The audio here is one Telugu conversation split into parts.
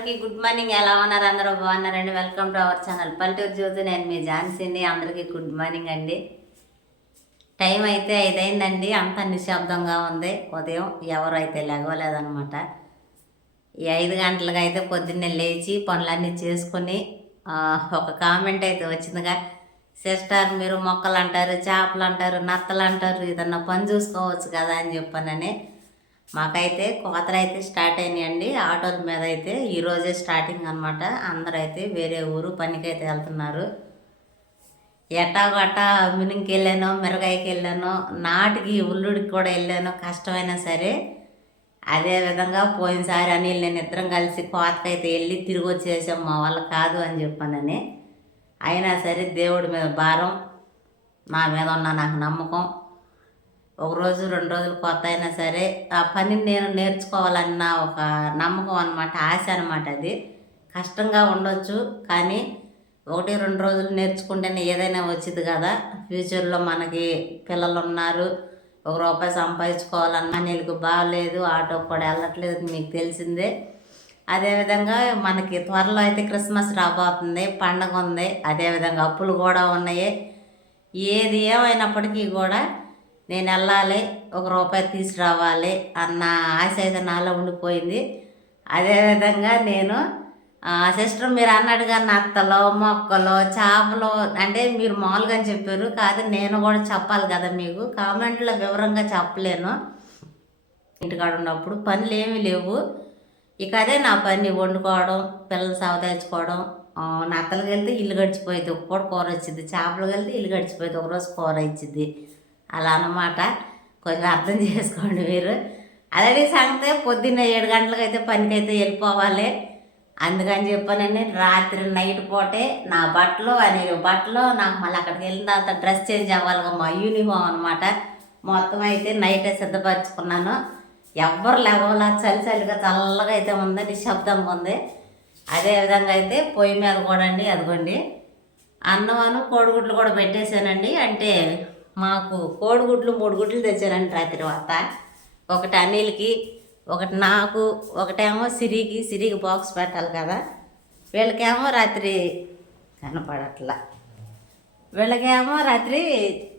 అందరికీ గుడ్ మార్నింగ్. ఎలా ఉన్నారు? అందరూ బాగున్నారండి. వెల్కమ్ టు అవర్ ఛానల్ పల్లెటూరు జ్యోతి నేను మీ ఝాన్సీని. అందరికీ గుడ్ మార్నింగ్ అండి. టైం అయితే ఐదైందండి. అంత నిశ్శబ్దంగా ఉంది. ఉదయం ఎవరు అయితే లెగవలేదనమాట ఈ ఐదు గంటలకు అయితే పొద్దున్నే లేచి పనులన్నీ చేసుకొని ఒక కామెంట్ అయితే వచ్చిందిగా. సిస్టర్ మీరు మొక్కలు అంటారు చేపలు అంటారు నత్తలు అంటారు ఏదన్నా పని చూసుకోవచ్చు కదా అని చెప్పానని. మాకైతే కోతలు అయితే స్టార్ట్ అయినాయండి. ఆటోల మీద అయితే ఈరోజే స్టార్టింగ్ అనమాట అందరూ అయితే వేరే ఊరు పనికైతే వెళ్తున్నారు. ఎట్టా గొట్టా మినుంకి వెళ్ళాను మిరగాయకి వెళ్ళాను నాటికి ఉల్లుడికి కూడా వెళ్ళాను కష్టమైనా సరే అదే విధంగా పోయినసారి అని నేను ఇద్దరం కలిసి కోతకైతే వెళ్ళి తిరిగి వచ్చేసాం. మా వల్ల కాదు అని చెప్పానని. అయినా సరే దేవుడి మీద భారం నా మీద ఉన్న నాకు నమ్మకం. ఒక రోజు రెండు రోజులు కొత్త అయినా సరే ఆ పని నేను నేర్చుకోవాలన్న ఒక నమ్మకం అనమాట ఆశ అనమాట అది. కష్టంగా ఉండొచ్చు కానీ ఒకటి రెండు రోజులు నేర్చుకుంటేనే ఏదైనా వచ్చింది కదా. ఫ్యూచర్లో మనకి పిల్లలు ఉన్నారు ఒక రూపాయి సంపాదించుకోవాలన్నా నీళ్ళకి బాగలేదు ఆటో కూడా వెళ్ళట్లేదు మీకు తెలిసిందే. అదేవిధంగా మనకి త్వరలో అయితే క్రిస్మస్ రాబోతుంది పండగ ఉంది అదేవిధంగా అప్పులు కూడా ఉన్నాయి. ఏది ఏమైనప్పటికీ కూడా నేను వెళ్ళాలి ఒక రూపాయి తీసుకురావాలి అన్న ఆశ అయితే నాలో ఉండిపోయింది. అదేవిధంగా నేను సిస్టర్ మీరు అన్నట్టుగా నత్తలు మొక్కలు చేపలు అంటే మీరు మామూలుగా చెప్పారు. కాదు నేను కూడా చెప్పాలి కదా మీకు. కామెంట్లో వివరంగా చెప్పలేను. ఇంటికాడ ఉన్నప్పుడు పనులు ఏమీ లేవు. ఇక అదే నా పని వండుకోవడం పిల్లలు సవదాయించుకోవడం నత్తలకు వెళ్తే ఇల్లు గడిచిపోయేది. ఒక కూర వచ్చింది. చేపలకు వెళ్తే ఇల్లు గడిచిపోయింది. ఒకరోజు కూర ఇచ్చింది. అలా అన్నమాట. కొంచెం అర్థం చేసుకోండి మీరు. అదే సంగతే పొద్దున్న ఏడు గంటలకు అయితే వెళ్ళిపోవాలి. అందుకని చెప్పానని రాత్రి నైట్ పూటే నా బట్టలు అనే బట్టలు నాకు మళ్ళీ అక్కడికి వెళ్ళిన తర్వాత డ్రెస్ చేంజ్ అవ్వాలిగా మా యూనిఫామ్ అనమాట మొత్తం అయితే నైటే సిద్ధపరచుకున్నాను. ఎవ్వరు లేవలా చలి చలిగా చల్లగా అయితే ఉంది నిశ్శబ్దంగా ఉంది. అదే విధంగా అయితే పొయ్యి మీద కూడా అండి అదిగోండి. అన్నమాను కోడిగుడ్లు కూడా పెట్టేశానండి. అంటే మాకు కోడిగుడ్లు మూడు గుడ్లు తెచ్చారండి రాత్రి వత ఒకటి అనిల్కి ఒకటి నాకు ఒకటేమో సిరికి సిరికి బాక్స్ పెట్టాలి కదా. వీళ్ళకేమో రాత్రి కనపడట్లా. వీళ్ళకేమో రాత్రి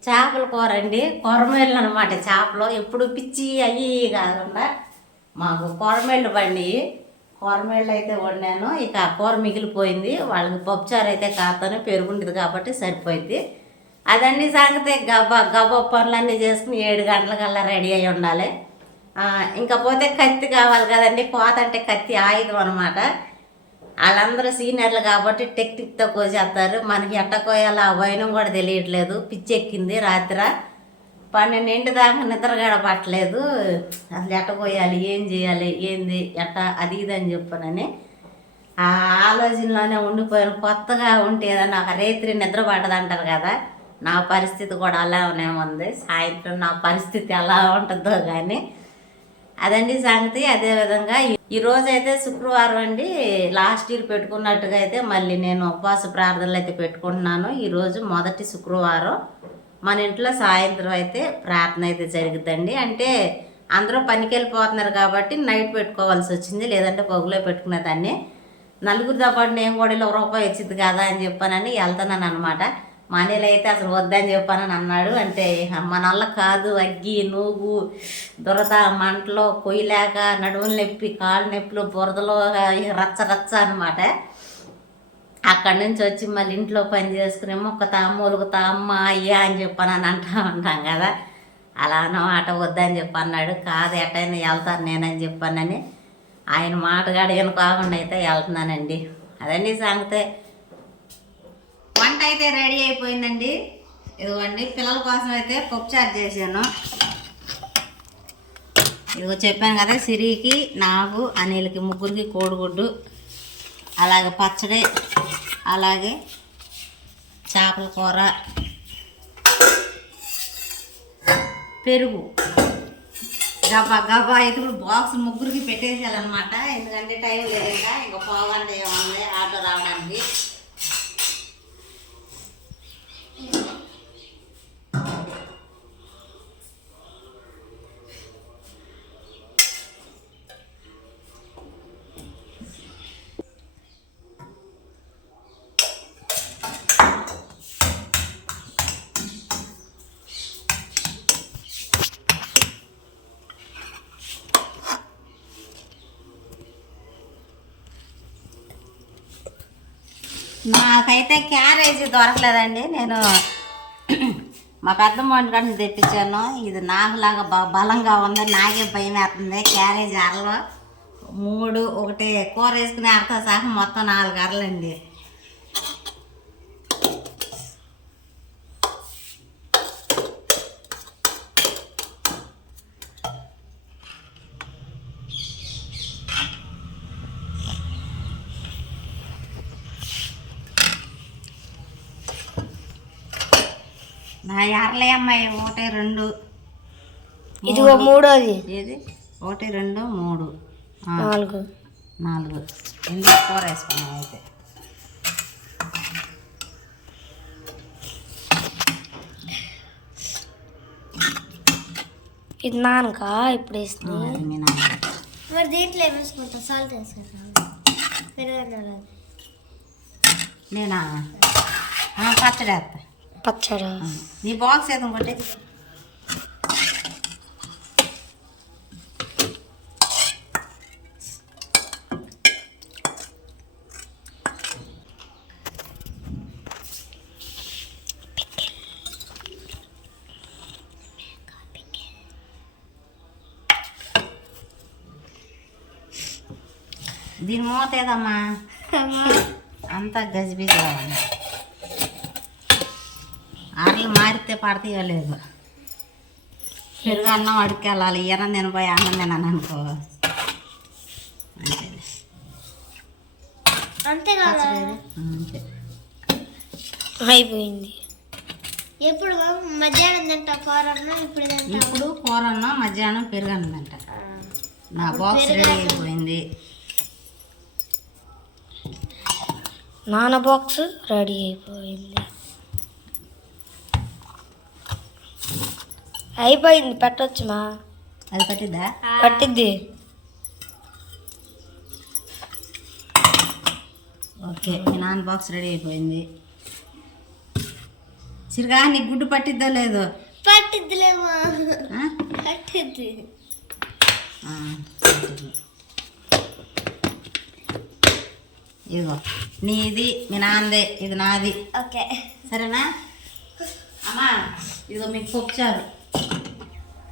చేపల కూర అండి. కొరమేళ్ళు అనమాట చేపలు. ఎప్పుడు పిచ్చి అయ్యి కాకుండా మాకు కొరమేళ్ళు పండి కొరమేళ్ళు అయితే వండాను. ఇక కూర మిగిలిపోయింది. వాళ్ళకి పప్పుచారు అయితే కాతాను. పెరుగుండేది కాబట్టి సరిపోయింది. అదన్నీ సాగితే గబ్బ గబ్బ పనులన్నీ చేసుకుని ఏడు గంటలకల్లా రెడీ అయి ఉండాలి. ఇంకా పోతే కత్తి కావాలి కదండి కోత అంటే కత్తి ఆయుధం అనమాట వాళ్ళందరూ సీనియర్లు కాబట్టి టెక్నిక్తో కోసేస్తారు. మనకి ఎట్ట కోయాలో ఆ వైనం కూడా తెలియట్లేదు. పిచ్చెక్కింది రాత్రి. పన్నెండింటి దాకా నిద్ర పట్టలేదు అసలు ఎట్ట కోయాలి ఏం చేయాలి ఏంది ఎట్ట అది ఇది అని చెప్పానని ఆ ఆలోచనలోనే ఉండిపోయాను. కొత్తగా ఉంటే ఏదన్నా ఒక రేత్రి నిద్ర పట్టదంటారు కదా. నా పరిస్థితి కూడా అలానే ఉంది. సాయంత్రం నా పరిస్థితి ఎలా ఉంటుందో కానీ అదండి సంగతి. అదేవిధంగా ఈ రోజు అయితే శుక్రవారం అండి. లాస్ట్ ఇయర్ పెట్టుకున్నట్టుగా అయితే మళ్ళీ నేను ఉపవాస ప్రార్థనలు అయితే పెట్టుకుంటున్నాను. ఈరోజు మొదటి శుక్రవారం. మన ఇంట్లో సాయంత్రం అయితే ప్రార్థన అయితే జరుగుద్దండి. అంటే అందరూ పనికి వెళ్ళిపోతున్నారు కాబట్టి నైట్ పెట్టుకోవాల్సి వచ్చింది. లేదంటే పొగులో పెట్టుకునేదాన్ని నలుగురితో పాటు నేను కూడా ఇలా రూపాయి వచ్చింది కదా అని చెప్పానని వెళ్తున్నాను అనమాట మనీలు అయితే అసలు వద్దని చెప్పానని అన్నాడు. అంటే మనల్ల కాదు. అగ్గి నూగు దురద మంటలో కొయ్యలేక నడుములు నొప్పి కాళ్ళు నొప్పులు బురదలో రచ్చ రచ్చ అనమాట అక్కడి నుంచి వచ్చి మళ్ళీ ఇంట్లో పని చేసుకుని మొక్కతా మొలుగుతా అమ్మ అయ్యా అని చెప్పాను అని అంటా ఉంటాం కదా. అలా అన్నమాట వద్దని చెప్పి అన్నాడు. కాదు ఎటైనా వెళ్తాను నేనని చెప్పానని. ఆయన మాటగాడు కాకుండా అయితే వెళ్తున్నానండి. అదండి సంగతే. వంట అయితే రెడీ అయిపోయిందండి. ఇదిగోండి పిల్లల కోసం అయితే పప్పు చారు చేశాను. ఇదిగో చెప్పాను కదా సిరికి నాకు అనిల్కి ముగ్గురికి కోడిగుడ్డు అలాగే పచ్చడి అలాగే చేపల కూర పెరుగు. గబా గబా అయితే బాక్స్ ముగ్గురికి పెట్టేసేయాలన్నమాట. ఎందుకంటే టైం లేదు ఇంకా ఇంకా పోగంట ఏమన్నా ఆటో రావడానికి. క్యారేజీ దొరకలేదండి. నేను మా పెద్దమ్మ వంటి తెప్పించాను. ఇది నాకులాగా బ బలంగా ఉంది. నాకే భయం వేస్తుంది. క్యారేజ్ అరలు. మూడు ఒకటి కూర వేసుకునే అరతో సహా మొత్తం నాలుగు అరలండి. అరలే అమ్మాయి ఒకటి రెండు. ఇదిగో మూడోది. ఏది? ఒకటి రెండు మూడు. ఆ, నాలుగు. నాలుగు. ఇందులో కూర వేసుకున్నాం అయితే. ఇది నానక ఇప్పుడు ఆ, వేస్తుంది అది మీ నాన్న మరి దీంట్లో వేసుకుంటా సాల్ట్ వేసుకుంటాం నేనా? ఆ, పచ్చడి వేస్తా. పచ్చడి. నీ బాక్స్ ఏదో ఒకటి. దీని మూత ఏదమ్మా? అంతా గజిబిజి కావాలి. ఆటలు మారితే పడతాయో లేదు. పెరుగు అన్నం అడుక్కెళ్ళాలి ఈయన నేను పోయి అన్నం తిన్నాను అనుకో. అంతే. అంతే అంతే. అయిపోయింది. ఎప్పుడు మధ్యాహ్నం తింటా కూరను ఇప్పుడు ఇప్పుడు కూర అన్నం మధ్యాహ్నం పెరుగు అన్నం తింటా. నా బాక్స్ రెడీ అయిపోయింది. నాన్న బాక్స్ రెడీ అయిపోయింది. అయిపోయింది పెట్టొచ్చు మా అది పట్టిద్దా? పట్టిద్ది. ఓకే మీ నాన్న బాక్స్ రెడీ అయిపోయింది. సిరిగా నీకు గుడ్డు పట్టిద్దో లేదో? పట్టిద్దిలేమా? పట్టిద్ది. ఇదిగో నీది మీ నాన్నదే ఇది నాది. ఓకే. సరేనా? అమ్మా ఇదిగో మీకు పప్పుచారు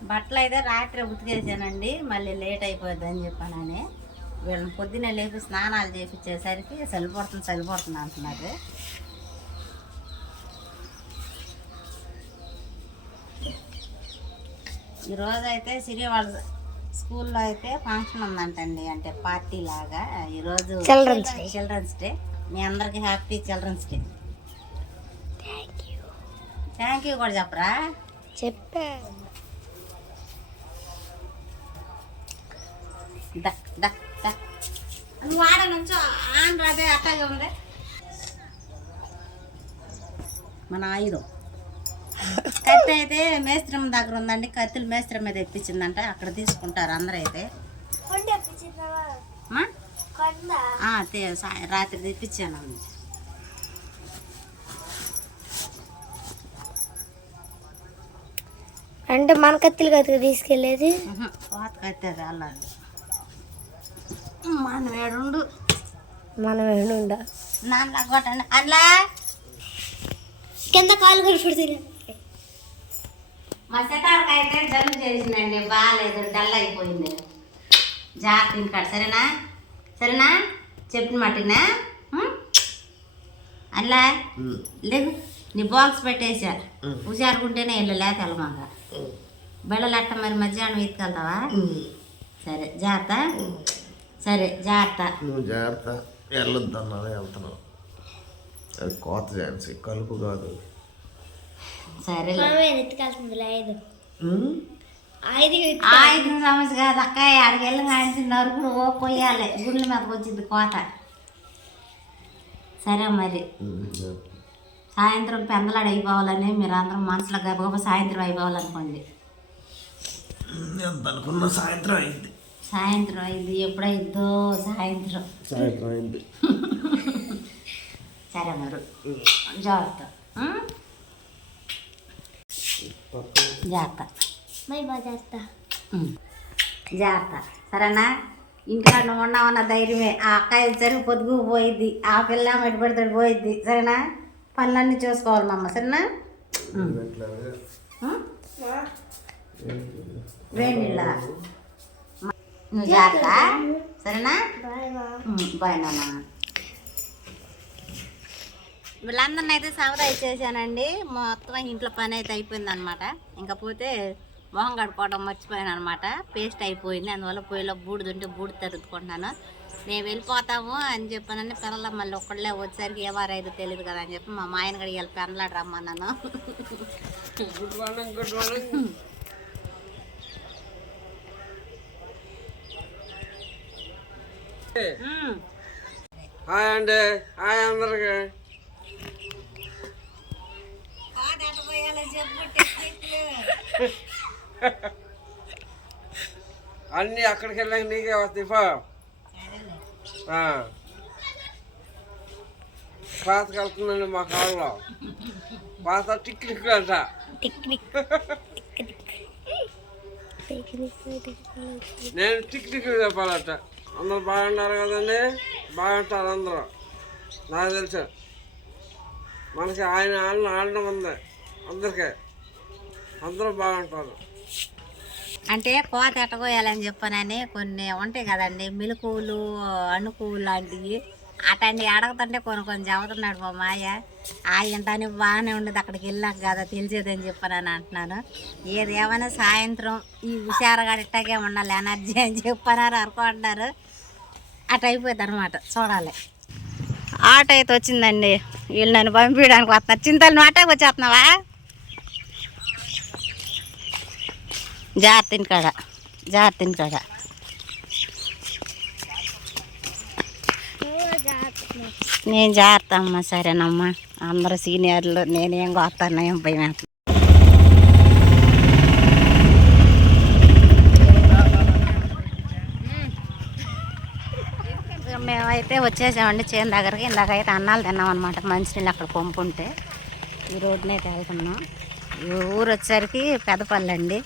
బట్టలు అయితే రాత్రి ఉతికేసానండి మళ్ళీ లేట్ అయిపోద్ది అని చెప్పానని. వీళ్ళని పొద్దున్నే లేపి స్నానాలు చేపించేసరికి చలిపడుతుంది చలిపడుతుంది అంటున్నారు. ఈరోజు అయితే సిరి వాళ్ళ స్కూల్లో అయితే ఫంక్షన్ ఉందంటండి అంటే పార్టీ లాగా. ఈరోజు Children's Day. Children's day. మీ అందరికి happy children's day. Thank you కూడా చెప్పరా? చెప్పా నువ్వు ఆడ నుంచో. ఆన్ రాదే అట్టాగే ఉంది. మన ఆయుధం. కత్తి అయితే మేస్త్రం దగ్గర ఉందండి. కత్తులు మేస్త్రం మీద తెప్పించిందంట అక్కడ తీసుకుంటారు అందరూ అయితే మా? ఆ, తే- సా- రాత్రి తెప్పించాను. అంటే మన కత్తిలు కత్తిగా తీసుకెళ్ళేది? కత్తి అది అల్లాలి. మన వేడుండు మనం ఏడుండ? నాన్న కొట్టండి అల్లా! కింద కాలు కనపడుతుంది మా సితార్కి అయితే జలుబు చేసిందండి బాగాలేదు డల్ అయిపోయింది. జాగ్రత్త ఇంటికాడ సరేనా? సరేనా? చెప్పిన మటినా అలా లేవు. నీ బాక్స్ పెట్టేసా. హుషారుకుంటేనే వెళ్ళు లేక వెళ్ళమాక బెళ్ళలట్ట మరి మధ్యాహ్నం ఎత్తుకెళ్తావా సరే జాగ్రత్త. సరే జాగ్రత్త. నువ్వు జాగ్రత్త. వెళ్ళొద్దు అన్నాను వెళ్తున్నావు. అది కోత ఝాన్సీ కలుపు కాదు. సరే ఐదు. సమస్య కాదు అక్క ఆడికి వెళ్ళి కాంచి నరుకుడు ఓ కొయ్యాలి. గుండెల మీదకి వచ్చింది కోత. సరే మరి. సాయంత్రం పెందలాడు అయిపోవాలని మీరు అందరం మనసులో గబగబ సాయంత్రం అయిపోవాలనుకోండి. ఎంత అనుకున్నా సాయంత్రం అయింది. సాయంత్రం అయింది ఎప్పుడైద్దో సాయంత్రం. సాయంత్రం అయింది. సరే మరి జాగ్రత్త? జాగ్రత్త. మై బాగా చేస్తా. జాగ్రత్త. సరేనా? ఇంటికాడ ఉన్నామన్న ధైర్యమే. ఆ అక్క సరి పొద్దుగు పోయిద్ది ఆ పిల్ల మెట్టు పెడతాడు పోయిద్ది. సరేనా? పనులన్నీ చూసుకోవాలి మమ్మ సరేనా? ఉం? నువ్వు జాగ్రత్త. సరేనా? బాయ్ నాన్న. వీళ్ళందరిని అయితే సవదా ఇచ్చేసానండి. మొత్తం ఇంట్లో పని అయితే అయిపోయింది అనమాట ఇంకా పోతే మొహం కడుక్కోవడం మర్చిపోయాను అనమాట పేస్ట్ అయిపోయింది. అందువల్ల పొయ్యిలో బూడిద ఉంటే బూడి తరుచుకుంటున్నాను నేను వెళ్ళిపోతాము అని చెప్పానని పిల్లలు మళ్ళీ ఒక్కళ్ళే వచ్చేసరికి ఏ వారు అయితే తెలియదు కదా అని చెప్పి మా మాయన గడికి వెళ్ళి పెనలాడు రమ్మన్నాను good morning good morning um. Hi అండి. హాయ్ అందరికి. అన్నీ అక్కడికి వెళ్ళాక నీకే వస్తాయి. పాత కలుపుతుందండి మా కాళ్ళలో. పాత టిక్ టిక్లు అంట నేను టిక్ టిక్ చెప్పాలట. అందరూ బాగున్నారు కదండి? బాగుంటారు అందరూ. నాకు తెలుసు. మనకి ఆయన ఆడిన ఆడడం ఉంది. అందరికీ. అందరూ బాగుంటారు. అంటే కోత ఎట్టకోయాలని చెప్పానని కొన్ని ఉంటాయి కదండి. మిలుకులు అణుకులు లాంటివి. అటండి అడగతుంటే కొన్ని కొన్ని చెబుతున్నాడు మా మాయ. ఆ ఇంటాని బాగానే ఉండేది. అక్కడికి వెళ్ళాక కదా తెలిసేదని చెప్పానని అంటున్నాను. ఏది ఏమైనా సాయంత్రం ఈ హుషారుగా ఇట్టాగే ఉండాలి ఎనర్జీ అని చెప్పన్నారు అనుకుంటున్నారు. అటు అయిపోయింది అనమాట చూడాలి. ఆటో అయితే వచ్చిందండి. వీళ్ళు నన్ను పంపించడానికి వస్తున్నారు. చింతలు నువ్వు వచ్చేస్తున్నావా? జాగ్రత్త కాడ జాగ్రత్త కాడ నేను జాగ్రత్త అమ్మా సరేనమ్మా. అందరు సీనియర్లు నేనేం కొత్తాను ఏం పోయినా మేమైతే వచ్చేసామండి చేను దగ్గరికి. ఇందాక అయితే అన్నాలు తిన్నాం అనమాట మంచినీళ్ళు అక్కడ పంపుంటే ఈ రోడ్డునే వెళ్తున్నాం ఈ ఊరు వచ్చేసరికి పెద్దపల్లి అండి.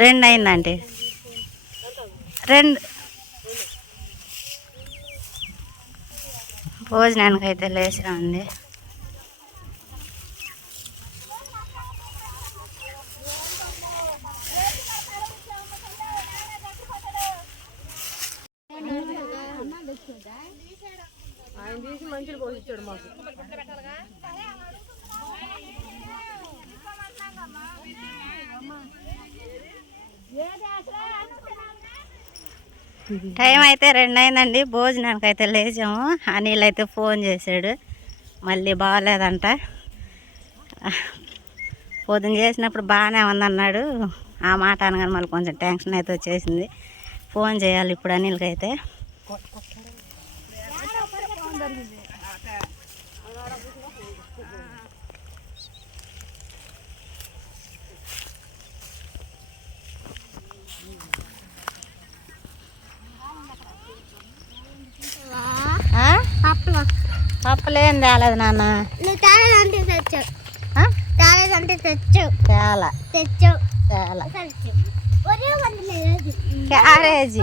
రెండు అయిందండి. రెండు భోజనానికి అయితే లేచినామండి. ఉంది అయితే రెండు అయిందండి భోజనానికి అయితే లేచాము. అనిల్ అయితే ఫోన్ చేశాడు. మళ్ళీ బాగాలేదంట. పొద్దున చేసినప్పుడు బాగానే ఉందన్నాడు. ఆ మాట అనగానే మళ్ళీ కొంచెం టెన్షన్ అయితే వచ్చేసింది. ఫోన్ చేయాలి ఇప్పుడు అనిల్కి అయితే ఆ? పప్పులు పప్పులేం తేలేదు నాన్న. నువ్వు తెచ్చావు తెచ్చావు తేల. తెచ్చావు తేల. క్యారేజీ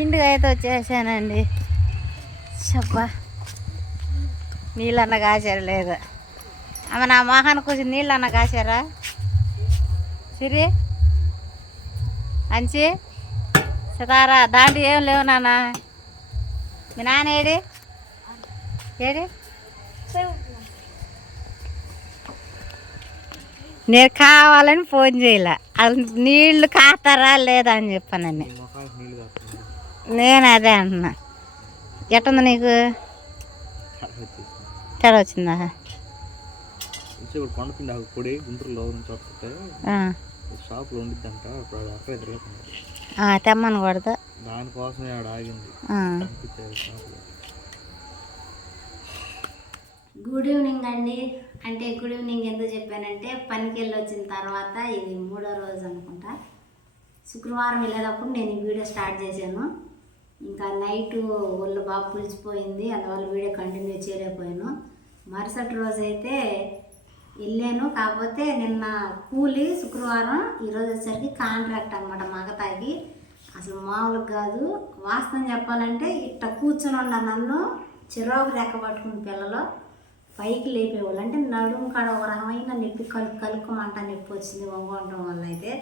ఇంటికి అయితే వచ్చేసానండి. చెప్పా నీళ్ళన్న కాచారు లేదు? అమ్మ నా మొహానికి కొంచెం నీళ్ళన్న కాచారా? సిరి? అంచి? సితారా దాంట్లో ఏం లేవు నాన్న. మీ నాన్న ఏడి? ఏడి? నేను కావాలని ఫోన్ చేయలే. అది నీళ్ళు కాస్తారా లేదా అని చెప్పానని నేను అదే అంటున్నా ఎట్టుంది నీకు? తేడా వచ్చిందా? కొండపిండి పొడి గుంటూరులో. షాప్లో ఉండిద్దంట. అక్కడే తిరుగుతుంది ఆ, తెమ్మని కొడతా. దానికోసమే ఆడ ఆగింది. ఆ. పంపించారు షాప్లో గుడ్ ఈవినింగ్ అండి. అంటే గుడ్ ఈవినింగ్ ఎందుకు చెప్పానంటే పనికి వెళ్ళి వచ్చిన తర్వాత ఇది మూడో రోజు అనుకుంటా. శుక్రవారం వెళ్ళేటప్పుడు నేను ఈ వీడియో స్టార్ట్ చేశాను. ఇంకా నైట్ ఒళ్ళు బాగా పులిచిపోయింది అందువల్ల వీడియో కంటిన్యూ చేయలేకపోయాను. మరుసటి రోజు అయితే వెళ్ళాను. కాకపోతే నిన్న కూలి శుక్రవారం ఈరోజు వచ్చేసరికి కాంట్రాక్ట్ అనమాట మగతాకి అసలు మామూలుగా కాదు. వాస్తవం చెప్పాలంటే ఇట్ట కూర్చొని ఉన్న నన్ను చిరాకు రెక్క పట్టుకుని పిల్లలు. పైకి లేపేవాళ్ళు. అంటే నడుము కాడ ఒక రకమైన నొప్పి కలు కలుక్కుమంట నొప్పి వచ్చింది వంగడం వల్ల అయితే.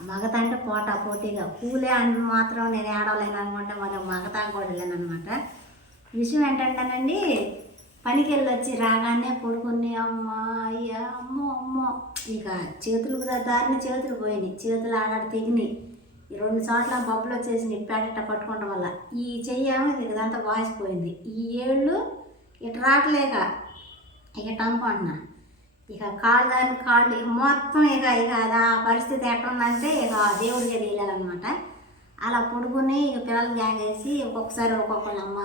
ఆ మగత అంటే పోటా పోటీగా. కూలే అని మాత్రం నేను ఏడవలేను అనుకుంటే మరి మగతా కూడా లేనమాట అనమాట విషయం ఏంటంటేనండి పనికి వెళ్ళొచ్చి రాగానే పడుకుని అమ్మ అయ్యా అమ్మో అమ్మో. ఇక చేతులు దారిన చేతులు పోయినాయి. చేతులు ఆడాడు తెగినాయి ఈ రెండు చోట్ల బొబ్బలు వచ్చేసినాయి పేడట పట్టుకోవడం వల్ల. ఈ చెయ్యి ఇక ఇదంతా వాసిపోయింది ఈ ఏళ్ళు ఇటు రావట్లేక. ఇక ఇట్ట ఇక కాళ్ళు దాని కాళ్ళు ఇక మొత్తం ఇక ఇక అది ఆ పరిస్థితి ఎట్టుందంటే ఇక దేవుడికి వెళ్ళాలన్నమాట అలా పడుకుని ఇక పిల్లలు గ్యాంగేసి ఒక్కొక్కసారి ఒక్కొక్కళ్ళు అమ్మ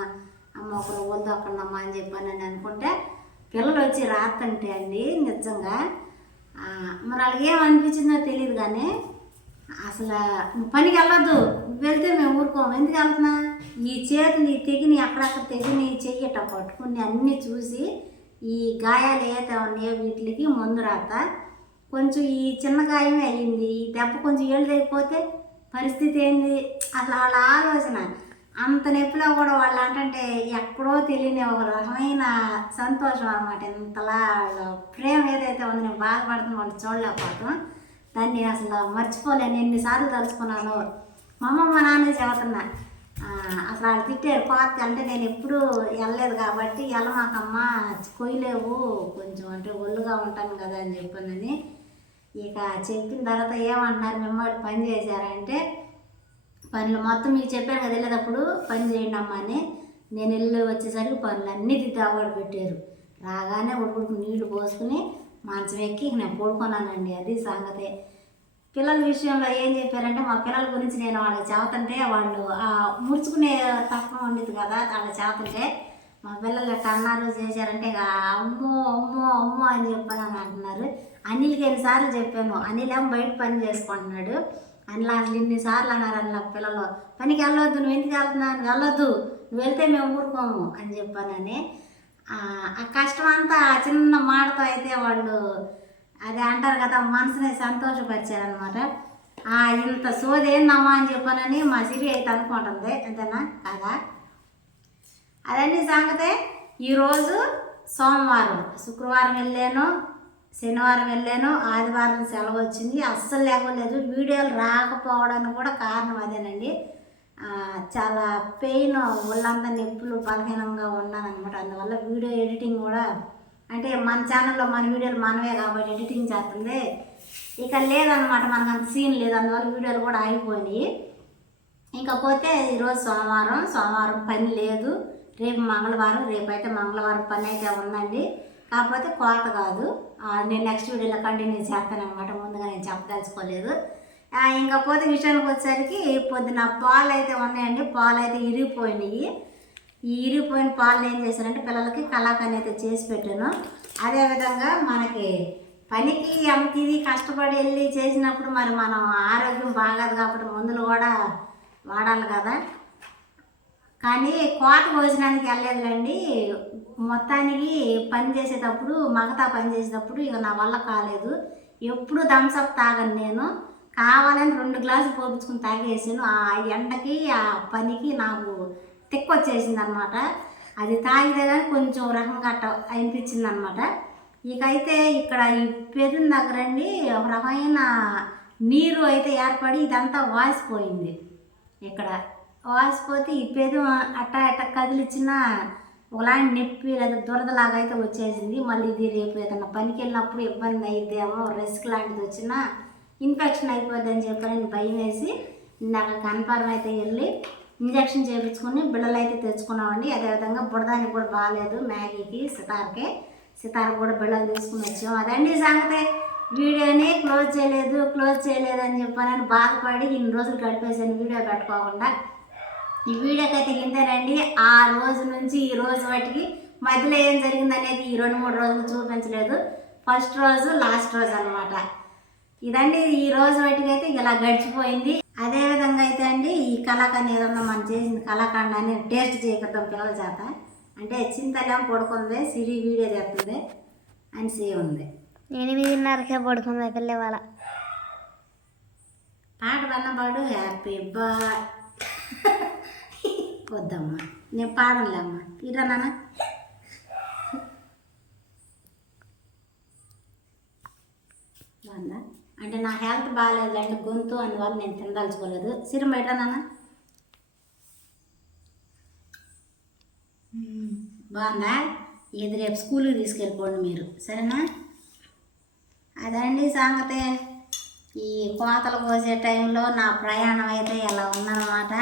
ఒకరు వద్దు అక్కడమ్మా అని చెప్పాను అని అనుకుంటే పిల్లలు వచ్చి రాతంటే అండి నిజంగా. మరి వాళ్ళకి ఏమనిపించిందో అనిపించిందో తెలియదు కానీ అసలు నువ్వు పనికి వెళ్ళొద్దు. వెళ్తే మేము ఊరుకోము. ఎందుకు వెళ్తున్నా? ఈ చేతిని తెగిని అక్కడక్కడ తెగిని చెయ్యట పట్టుకుని అన్నీ చూసి ఈ గాయాలు ఏదైతే ఉన్నాయో వీటికి మందు రాత. కొంచెం ఈ చిన్న గాయమే అయ్యింది. ఈ దెబ్బ కొంచెం ఏళ్ళు తగ్గిపోతే పరిస్థితి ఏంది? అసలు వాళ్ళ ఆలోచన. అంత నొప్పిలో కూడా వాళ్ళు అంటే ఎక్కడో తెలియని ఒక రకమైన సంతోషం అనమాట ఇంతలా ప్రేమ ఏదైతే ఉందో నేను బాధపడుతున్న వాళ్ళు చూడలేకపోతాం దాన్ని అసలు మర్చిపోలేను. ఎన్నిసార్లు తలుచుకున్నాను. మా అమ్మ మా నాన్న చెబుతున్నా అసలు వాళ్ళు తిట్టారు కోత అంటే నేను ఎప్పుడూ వెళ్ళలేదు కాబట్టి వెళ్ళమాకమ్మ కొయ్యలేవు కొంచెం అంటే ఒళ్ళుగా ఉంటాను కదా అని చెప్పానని. ఇక చెప్పిన తర్వాత ఏమంటున్నారు మిమ్మల్ని పని చేశారంటే పనులు మొత్తం మీకు చెప్పాను కదా వెళ్ళేటప్పుడు పని చేయండి అమ్మ అని. నేను వెళ్ళి వచ్చేసరికి పనులు అన్నీ దిద్దావాడు పెట్టారు. రాగానే ఉడుకుడుకు నీళ్ళు పోసుకుని మంచం ఎక్కి నేను పడుకున్నానండి. అది సంగతే. పిల్లల విషయంలో ఏం చెప్పారంటే మా పిల్లల గురించి నేను వాళ్ళకి చెబుతుంటే వాళ్ళు ముడుచుకునే తత్వం ఉండేది కదా వాళ్ళ చేతంటే మా పిల్లలు ఎట్లా అన్నారు చేశారంటే ఇక అమ్మో అమ్మో అమ్మో అని చెప్పాను అని అంటున్నారు. అనిల్కి ఎన్నిసార్లు చెప్పాను అనిల్ ఏమో బయట పని చేసుకుంటున్నాడు. అనిల్ అసలు ఇన్నిసార్లు అన్నారు అన్న పిల్లలు. పనికి వెళ్ళొద్దు నువ్వు ఎందుకు వెళ్తున్నాను వెళ్ళొద్దు. నువ్వు వెళ్తే మేము ఊరుకోము అని చెప్పానని. ఆ కష్టం అంతా చిన్న మాటతో అయితే వాళ్ళు అదే అంటారు కదా మనసుని సంతోషపరిచారనమాట ఇంత సోది ఏందమ్మా అని చెప్పానని మా సిరి అయితే అనుకుంటుంది. అంతేనా? కదా? అదండి సంగతే. ఈరోజు సోమవారం. శుక్రవారం వెళ్ళాను. శనివారం వెళ్ళాను ఆదివారం సెలవు వచ్చింది అస్సలు లేకపోలేదు వీడియోలు రాకపోవడానికి కూడా కారణం అదేనండి. చాలా పెయిన్ ఒళ్ళంతా నొప్పులు బలహీనంగా ఉన్నాను అనమాట అందువల్ల వీడియో ఎడిటింగ్ కూడా అంటే మన ఛానల్లో మన వీడియోలు మనమే కాబట్టి ఎడిటింగ్ చేస్తుంది. ఇక లేదనమాట మనకు అంత సీన్ లేదు. అందువల్ల వీడియోలు కూడా ఆగిపోయినాయి. ఇంకపోతే ఈరోజు సోమవారం. సోమవారం పని లేదు. రేపు మంగళవారం రేపు అయితే మంగళవారం పని అయితే ఉందండి. కాకపోతే కోత కాదు. నేను నెక్స్ట్ వీడియోలో కంటిన్యూ చేస్తాను అనమాట ముందుగా నేను చెప్పదలుచుకోలేదు. ఇంకా పోతే విషయానికి వచ్చేసరికి పొద్దున పాలు అయితే ఉన్నాయండి. పాలు అయితే ఇరిగిపోయినాయి. ఈ ఇరిగిపోయిన పాలు ఏం చేశానంటే పిల్లలకి కలాకని అయితే చేసి పెట్టాను. అదేవిధంగా మనకి పనికి ఎంత ఇది కష్టపడి వెళ్ళి చేసినప్పుడు మరి మనం ఆరోగ్యం బాగాదు కాబట్టి మందులు కూడా వాడాలి కదా. కానీ కోత భోజనానికి వెళ్ళలేదులేండి. మొత్తానికి పని చేసేటప్పుడు మగతా పని చేసేటప్పుడు ఇక నా వల్ల కాలేదు. ఎప్పుడు థమ్స్అప్ తాగను నేను. కావాలని రెండు గ్లాసులు పోపించుకుని తాగేసాను. ఆ ఎండకి ఆ పనికి నాకు తిక్కొచ్చేసింది అనమాట అది తాగితే కానీ కొంచెం రకం గట్ట అనిపించింది అనమాట ఇకైతే ఇక్కడ ఈ పెదిన దగ్గరండి ఒక రకమైన నీరు అయితే ఏర్పడి ఇదంతా వాసిపోయింది. ఇక్కడ వాసిపోతే ఈ పేదం అట్ట అట్ట కదిలిచ్చిన ఒకలాంటి నొప్పి లేదా దురదలాగా అయితే వచ్చేసింది. మళ్ళీ ఇది రేపు ఏదైనా పనికి వెళ్ళినప్పుడు ఇబ్బంది అయిద్దేమో రిస్క్ లాంటిది వచ్చినా ఇన్ఫెక్షన్ అయిపోద్ది అని చెప్పని భయం వేసి ఇందాక కన్ఫర్మ్ అయితే వెళ్ళి ఇంజక్షన్ చేయించుకొని బిళ్ళలు అయితే తెచ్చుకున్నామండి. అదేవిధంగా బుడదానికి కూడా బాగాలేదు మ్యాగీకి సితార్కి. సితార్ కూడా బిళ్ళలు తీసుకుని వచ్చాం. అదండి సంగతి. వీడియోని క్లోజ్ చేయలేదు క్లోజ్ చేయలేదు అని చెప్పానని బాధపడి ఇన్ని రోజులు గడిపేసాను వీడియో పెట్టుకోకుండా ఈ వీడియోకి అయితే ఇంతేనండి ఆ రోజు నుంచి ఈ రోజు వాటికి మధ్యలో ఏం జరిగింది అనేది ఈ రెండు మూడు రోజులు చూపించలేదు. ఫస్ట్ రోజు లాస్ట్ రోజు అనమాట ఇదండి ఈ రోజు వాటికి అయితే ఇలా గడిచిపోయింది. అదేవిధంగా అయితే అండి ఈ కళాఖండ్ ఏదన్నా మనం చేసిన కళాఖండాన్ని టేస్ట్ చేయకద్దాం పిల్లల చేత. అంటే చింతలేం పడుకుంది సిరి వీడియో చేస్తుంది అని సే ఉంది. ఎనిమిదిన్నరకే పడుకుంది పిల్ల వాళ్ళ పాట పన్నపాడు హ్యాపీ బా వద్దమ్మా. నేను పాడనులేమ్మా. ఇరా నాన్న. బాగుందా? అంటే నా హెల్త్ బాగాలేదులేండి గొంతు అందువల్ల నేను తినదలుచుకోలేదు. సిరం బయట నాన్న. బాగుందా? ఇది రేపు స్కూల్కి తీసుకెళ్ళిపోండి మీరు. సరేనా? అదండి సంగతి. ఈ కోతలు కోసే టైంలో నా ప్రయాణం అయితే ఎలా ఉందన్నమాట.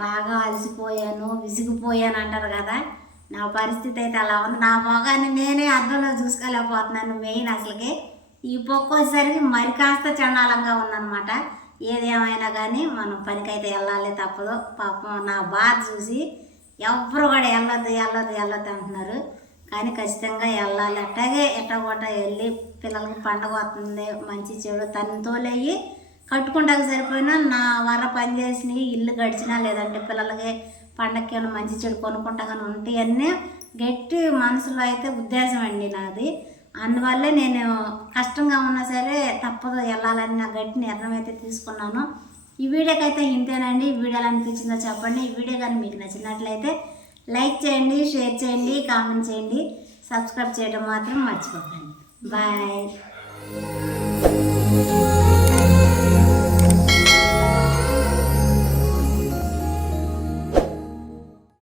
బాగా అలసిపోయాను విసిగిపోయాను అంటారు కదా. నా పరిస్థితి అయితే అలా ఉంది. నా మొగాన్ని నేనే అద్దంలో చూసుకోలేకపోతున్నాను మెయిన్ అసలుకి. ఈ పొక్కు మరి కాస్త చండాలంగా ఉందన్నమాట. ఏదేమైనా కానీ మనం పనికైతే వెళ్ళాలి తప్పదు. పాపం నా బాధ చూసి ఎవ్వరు కూడా వెళ్ళొద్దు వెళ్ళొద్దు వెళ్ళొద్దు అంటున్నారు. కానీ ఖచ్చితంగా వెళ్ళాలి. అట్టాగే ఎట్టగొట్ట వెళ్ళి పిల్లలకి పండగ వస్తుంది మంచి చెడు తనతోలేయి కట్టుకుంటాక సరిపోయినా నా వర పని చేసిన ఇల్లు గడిచినా లేదంటే పిల్లలకి పండగకి ఏమైనా మంచి చెడు కొనుక్కుంటా కానీ ఉంటాయన్నీ గట్టి మనసులో అయితే ఉద్దేశం అండి నాది. అందువల్లే నేను కష్టంగా ఉన్నా సరే తప్పదు వెళ్ళాలని నా గట్టి నిర్ణయం అయితే తీసుకున్నాను. ఈ వీడియోకి అయితే ఇంతేనండి. ఈ వీడియో ఎలా అనిపించిందో చెప్పండి. ఈ వీడియో కానీ మీకు నచ్చినట్లయితే లైక్ చేయండి షేర్ చేయండి కామెంట్ చేయండి. సబ్స్క్రైబ్ చేయడం మాత్రం మర్చిపోకండి. బాయ్.